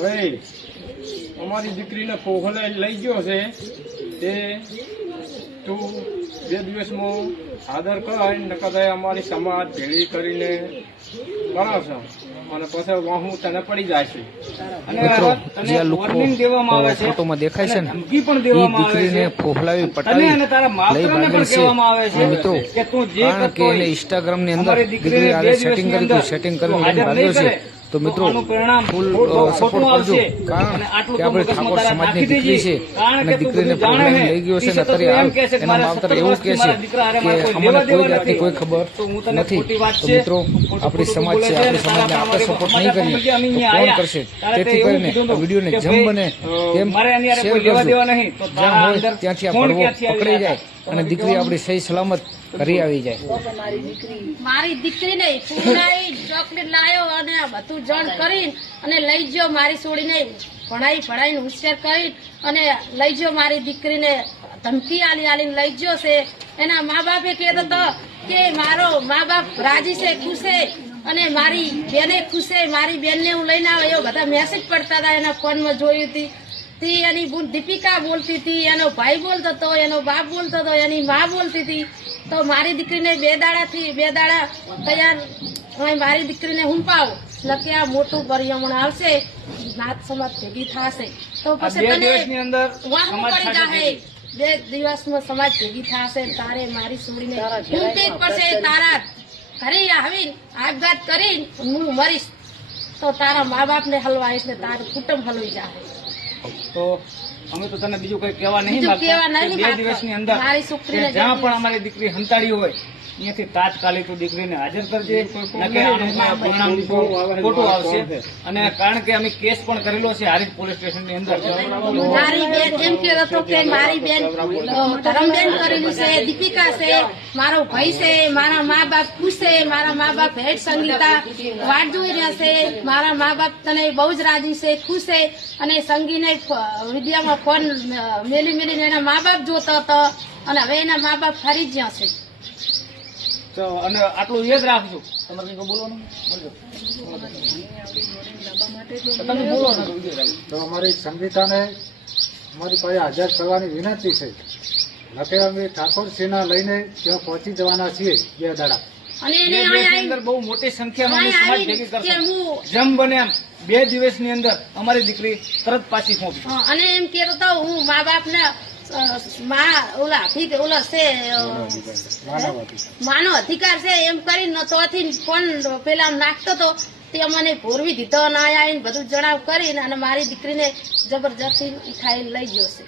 ભાઈ અમારી દીકરીને પોખલે લઈ ગયો છે તે તું 2 દિવસમાં આદર કર નકર અમારી સમાજ ભેળી કરીને કરાવશે અને પછી વાહું તને પડી જાય છે અને મિત્રો તને જે આ લોકો warning દેવામાં આવે છે, ફોટોમાં દેખાય છે ને ધમકી પણ એ દેવામાં આવે દીકરીને છે, ફોફલાવી તને પટાવી અને તારા લઈ માવતરને ભાગેલ પણ છે. કહેવામાં આવે છે મિત્રો કે તું જે કારણ કે કરતો એને હોય ઇન્સ્ટાગ્રામ ની અંદર અમારી દીકરી દીકરીને હારે 2 સેટિંગ દિવસની કર્યું અંદર સેટિંગ તું કરીને હાજર ભાગ્યો નહીં છે. કરે તો મિત્રો આનું પરિણામ ફૂલ ખોટું સપોર્ટ કરજો, આવશે. કારણ અને આટલું કે તો આપણે મગજમાં ઠાકોર તારા સમાજની નાખી દીકરી દેજે. છે કારણ અને કે તું દીકરીને બધું જાણે ફોફલાવી છે. લઈ ગયો છે ને ઈ તો તું અત્યારે એમ કહે છે કે એના મારા માવતર 17 એવું કહે વર્ષથી છે મારા દીકરા હારે કે મારે કોઈ અમને લેવા કોઈ દેવા જાતની નથી. કોઈ ખબર તો હું તને નથી. ખોટી વાત તો છે, મિત્રો ખોટું આપણી ખોટું સમાજ બોલે છે, છે આપણી અને સમાજને તારા આપણે સપોર્ટ નહીં અમારા કરીએ અમે તો અહીંયા કોણ આયા. કરશે? તારે તે તેથી એવું કરીને કીધું આ વિડીયોને કે જેમ ભાઈ, બને તેમ મારે એની હારે શેર કોઈ લેવા કરજો. દેવા નહીં. તો જ્યાં તારા હોય અંદર ત્યાંથી આ ફોન પડવો ક્યાંથી આવી પકડી ગયા? જાય અને દીકરી આપણી સહી સલામત ઘરે આવી જાય. મારી દીકરી નહીં ફૂલાઈ ચોકલેટ લાયો અને આ બધું જણ કરીને અને લઈ ગયો મારી છોડીને ભણાઈને હોશિયાર કરી અને લઈ ગયો મારી દીકરીને ધમકી આલીને લઈ ગયો છે. એના મા બાપે કહેતો હતો કે મારો મા બાપ રાજી છે, ખુશ છે અને મારી બેને ખુશ છે, મારી બેનને હું લઈને આવે એવો બધા મેસેજ પડતા હતા. એના ફોનમાં જોયું હતી તે એની બુન દીપિકા બોલતી હતી, એનો ભાઈ બોલતો હતો, એનો બાપ બોલતો હતો, એની માં બોલતી હતી. તો મારી દીકરીને 2 દાડા તૈયાર હવે મારી દીકરીને હુંપાવો એટલે કે આ મોટું પરિયમણ આવશે, નાત સમાજ ભેગી થશે તો આ પછી 2 તને દિવસની અંદર વાહું સમાજ પડી સાથે જાહે. 2 દિવસમાં સમાજ ભેગી થશે. તારે મારી છોડીને હુંપી જ પડશે. તારા ઘરે આવીને આપઘાત કરીને હું મરીશ તો તારા મા બાપને હલવાઈશ ને તારું કુટુંબ હલવાઈ જાય. તો અમે તો તને બીજું કઈ કહેવા નહીં બીજું કહેવા માંગતા. નહીં 2 માંગતા. દિવસની અંદર મારી છોકરીને જ્યાં પણ અમારી દીકરી હંતાડી હોય અહીંયાથી તાત્કાલિક તું દીકરીને હાજર કરજે નકે આનું પરિણામ ખોટું આવશે. અને કારણ કે અમે કેસ પણ કરેલો છે હારીજ પોલીસ સ્ટેશનની અંદર. મારી બેન એમ કહેતો હતો કે મારી બેન ધરમબેન કરેલું છે, દીપિકા છે, મારો ભાઈ છે, મારા મા બાપ ખુશ છે, મારા મા બાપ હેડ સંગીતા વાટ જોઈ રહ્યા છે, મારા મા બાપ તને બહુ જ રાજી છે, ખુશ છે. અને સંગીને વિદ્યામાં ફોન મેલીને એના મા બાપ જોતો હતો અને હવે એના મા બાપ ફરી જ જ્યાં છે. તો અને આટલું યાદ રાખજો. તમારે કંઈક બોલવાનું બોલજો. તમે બોલો ને બીજું કાંઈ. તો અમારી સંગીતાને અમારી પાસે હાજર કરવાની વિનંતી છે. નકે અમે ઠાકોરસિંહના લઈને ત્યાં પહોંચી જવાના છીએ 2 દાડા. અને 2 એને દિવસની અંદર બહુ મોટી સંખ્યામાં અમે સમાજ ભેગી કે કરશું. હું જેમ બને એમ 2 દિવસની અંદર અમારી દીકરી તરત પાછી સોંપી. અને એમ કહેતો હતો હું મા બાપ ને ઓલા છે માનો અધિકાર છે એમ કરીને તોથી ફોન પેલા નાખતો હતો તે મને ભોરવી દીધો અને આવીને બધું જણાવ કરીને અને મારી દીકરીને જબરજસ્તી ઉઠાઈને લઈ ગયો છે.